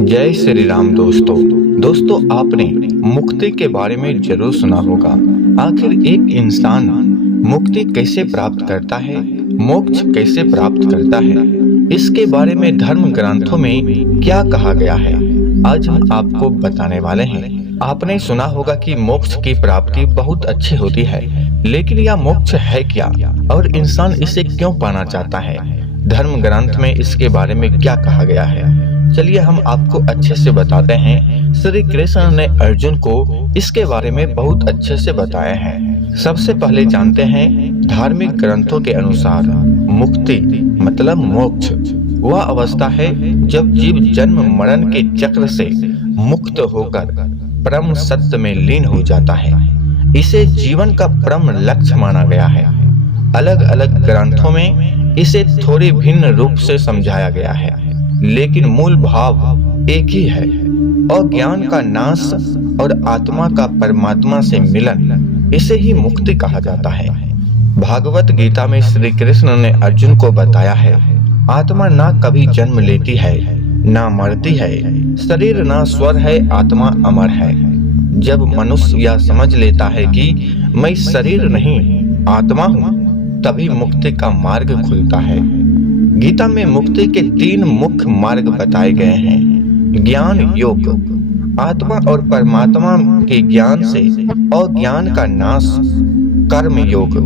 जय श्री राम दोस्तों आपने मुक्ति के बारे में जरूर सुना होगा। आखिर एक इंसान मुक्ति कैसे प्राप्त करता है, मोक्ष कैसे प्राप्त करता है, इसके बारे में धर्म ग्रंथों में क्या कहा गया है, आज हम आपको बताने वाले हैं। आपने सुना होगा कि मोक्ष की प्राप्ति बहुत अच्छी होती है, लेकिन यह मोक्ष है क्या और इंसान इसे क्यों पाना चाहता है? धर्म ग्रंथ में इसके बारे में क्या कहा गया है, चलिए हम आपको अच्छे से बताते हैं। श्री कृष्ण ने अर्जुन को इसके बारे में बहुत अच्छे से बताया है। सबसे पहले जानते हैं, धार्मिक ग्रंथों के अनुसार मुक्ति मतलब मोक्ष वह अवस्था है जब जीव जन्म मरण के चक्र से मुक्त होकर परम सत्य में लीन हो जाता है। इसे जीवन का परम लक्ष्य माना गया है। अलग अलग ग्रंथों में इसे थोड़ी भिन्न रूप से समझाया गया है, लेकिन मूल भाव एक ही है। अज्ञान का नाश और आत्मा का परमात्मा से मिलन, इसे ही मुक्ति कहा जाता है। भागवत गीता में श्री कृष्ण ने अर्जुन को बताया है, आत्मा ना कभी जन्म लेती है ना मरती है, शरीर ना स्वर है, आत्मा अमर है। जब मनुष्य यह समझ लेता है कि मैं शरीर नहीं आत्मा हूँ, तभी मुक्ति का मार्ग खुलता है। गीता में मुक्ति के 3 मुख्य मार्ग बताए गए हैं। ज्ञान योग, आत्मा और परमात्मा के ज्ञान से अज्ञान का नाश। कर्म योग,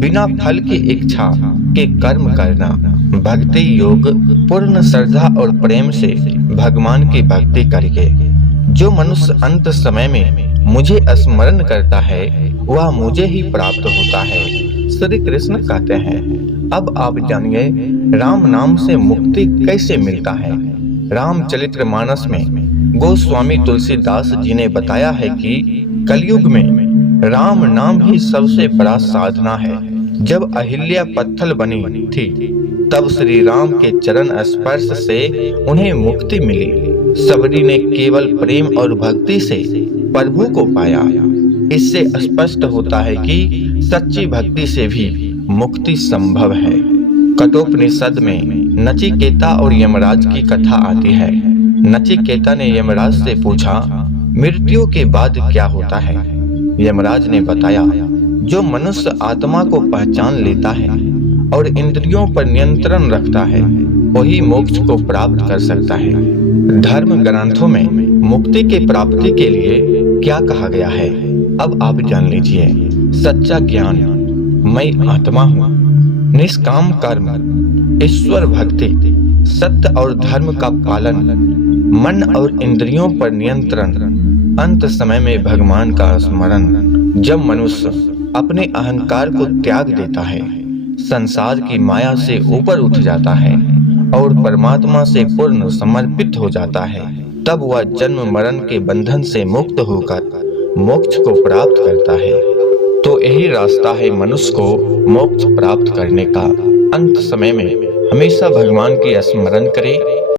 बिना फल की इच्छा के कर्म करना। भक्ति योग, पूर्ण श्रद्धा और प्रेम से भगवान की भक्ति करके। जो मनुष्य अंत समय में मुझे स्मरण करता है वह मुझे ही प्राप्त होता है, श्री कृष्ण कहते हैं। अब आप जानिए राम नाम से मुक्ति कैसे मिलता है। रामचरितमानस में गोस्वामी तुलसीदास जी ने बताया है कि कलयुग में राम नाम ही सबसे बड़ा साधना है। जब अहिल्या पत्थर बनी थी तब श्री राम के चरण स्पर्श से उन्हें मुक्ति मिली। सबरी ने केवल प्रेम और भक्ति से प्रभु को पाया। इससे स्पष्ट होता है कि सच्ची भक्ति से भी मुक्ति संभव है। कठोपनिषद में नचिकेता और यमराज की कथा आती है। नचिकेता ने यमराज से पूछा, मृत्यु के बाद क्या होता है? यमराज ने बताया, जो मनुष्य आत्मा को पहचान लेता है और इंद्रियों पर नियंत्रण रखता है वही मोक्ष को प्राप्त कर सकता है। धर्म ग्रंथों में मुक्ति के प्राप्ति के लिए क्या कहा गया है, अब आप जान लीजिए। सच्चा ज्ञान, मैं आत्मा हूँ। निष्काम कर्म, ईश्वर भक्ति, सत्य और धर्म का पालन, मन और इंद्रियों पर नियंत्रण, अंत समय में भगवान का स्मरण। जब मनुष्य अपने अहंकार को त्याग देता है, संसार की माया से ऊपर उठ जाता है और परमात्मा से पूर्ण समर्पित हो जाता है, तब वह जन्म मरण के बंधन से मुक्त होकर मोक्ष को प्राप्त करता है। तो यही रास्ता है मनुष्य को मोक्ष प्राप्त करने का। अंत समय में हमेशा भगवान की स्मरण करें